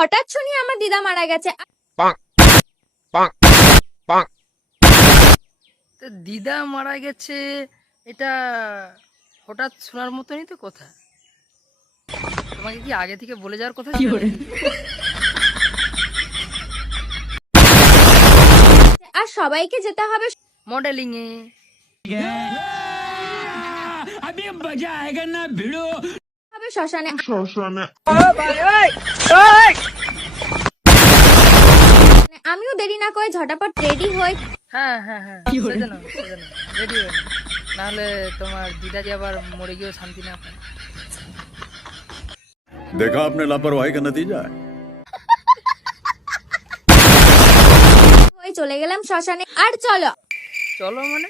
হঠাৎ শুনি আমার দিদা মারা গেছে। তো দিদা মারা গেছে, এটা হঠাৎ শোনার মতনই তো কথা। তোমাকে কি আগে থেকে বলে যাওয়ার কথা ছিল? আর সবাইকে যেতে হবে মডেলিং এ। শ্মশানে। আমিও দেরি না করে ঝটাপট রেডি হই। হ্যাঁ হ্যাঁ হ্যাঁ, সেজন্য রেডি হয়ে নাও। নাহলে তোমার দিদা যে আবার মরে গিয়েও শান্তি না পায়। देखा आपने लापरवाही का नतीजा है। হয়ে চলে গেলাম শ্মশানে। আর চলো চলো মানে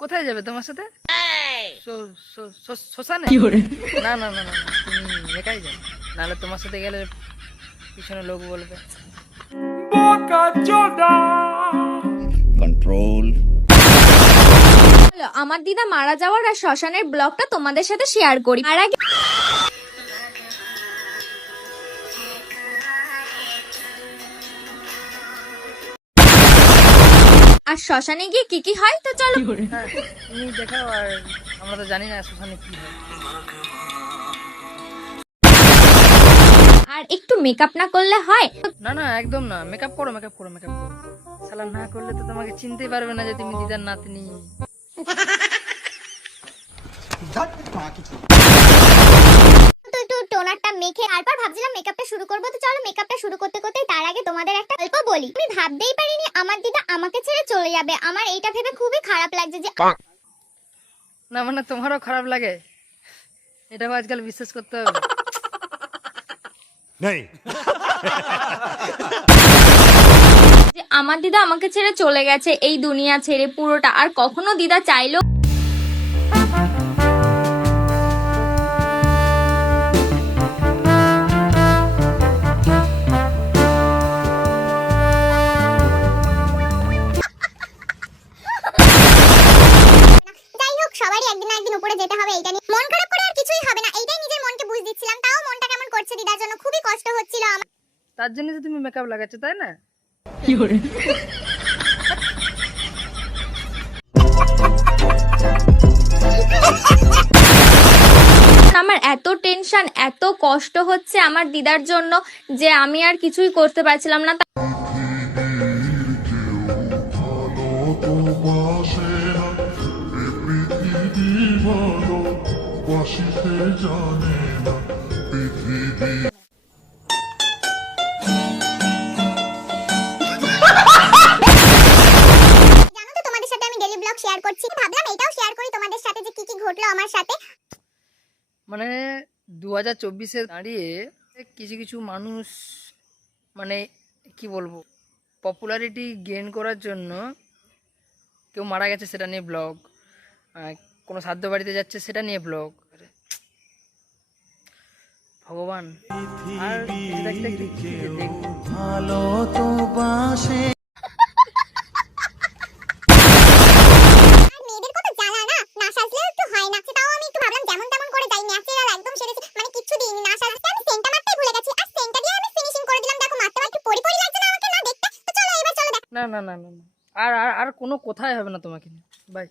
কোথায় যাবে তোমার সাথে? শ্মশানে? না না না না, তুমি একাই যাবে। নাহলে তোমার সাথে গেলে পিছনে লোক বলবে कंट्रोल। চলো, আমার দিদা মারা যাওয়ার আর শ্মশানের ব্লগটা তোমাদের সাথে শেয়ার করি। আর আগে আর শ্মশানে গিয়ে কি কি হয় তো চলো। হ্যাঁ তুমি দেখাও, আর আমরা তো জানি না শ্মশানে কি হয়। আর একটু মেকআপ না করলে হয়? না না একদম না, মেকআপ করো মেকআপ করো মেকআপ করো। সালা না করলে তো তোমাকে চিনতেই পারবে না যে তুমি দিদার নাতনি। একটু টোনারটা মেখে তারপর ভাবছিলাম মেকআপটা শুরু করবো। তো চলো মেকআপটা শুরু করতে করতে তার আগে তোমাদের একটা গল্প বলি। আমি ভাবতেই পারিনি আমার দিদা আমাকে ছেড়ে চলে যাবে। আমার এইটা ভেবে খুবই খারাপ লাগছে যে না মানে তোমারও খারাপ লাগে? এটাও আজকাল বিশ্বাস করতে হবে? যে আমার দিদা আমাকে ছেড়ে চলে গেছে এই দুনিয়া ছেড়ে পুরোটা, আর কখনো দিদা চাইলো যাই হোক সবারই একদিন না একদিন উপরে যেতে হবে। এইটা নিয়ে মন খারাপ করে আর কিছুই হবে না। এইটাই নিজের মনকে বুঝ দিচ্ছিলাম। তাও মনটা কেমন করছে দিদার জন্য, খুবই কষ্ট হচ্ছিল আমার। তার জন্য তো তুমি মেকআপ লাগাচ্ছ, তাই না? আমার এত টেনশন এত কষ্ট হচ্ছে আমার দিদার জন্য যে আমি আর কিছুই করতে পারছিলাম না। জানো তো তোমাদের সাথে আমি ডেইলি ব্লগ শেয়ার করছি, ভাবলাম এটাও শেয়ার করি তোমাদের সাথে যে কি কি ঘটলো আমার সাথে। মানে 2024-এ দাঁড়িয়ে কিছু কিছু মানুষ মানে কি বলবো, পপুলারিটি গেইন করার জন্য কেউ মারা গেছে সেটা নিয়ে ব্লগ, কোনো শ্রাদ্ধ বাড়িতে যাচ্ছে সেটা নিয়ে ব্লগ। ভগবান, আর দেখতে দেখবো ভালো তো বাসে। মেয়েদের কত জ্বালা না, না সাজলেও একটু হয় না। তাও আমি একটু ভাবলাম যেমন তেমন করে যাই, ন্যাচারাল একদম সেরেছি, মানে কিচ্ছু দিইনি। না সাজতে আমি সেন্টটা মারতেই ভুলে গেছি, আর সেন্টটা দিয়ে আমি ফিনিশিং করে দিলাম। দেখো মারতে একটু পরি পরি লাগছে না আমাকে না দেখতে? তো চলো এবার চলো দেখ। না না না না না, আর আর আর কোনো কথাই হবে না তোমাকে নিয়ে। বাই।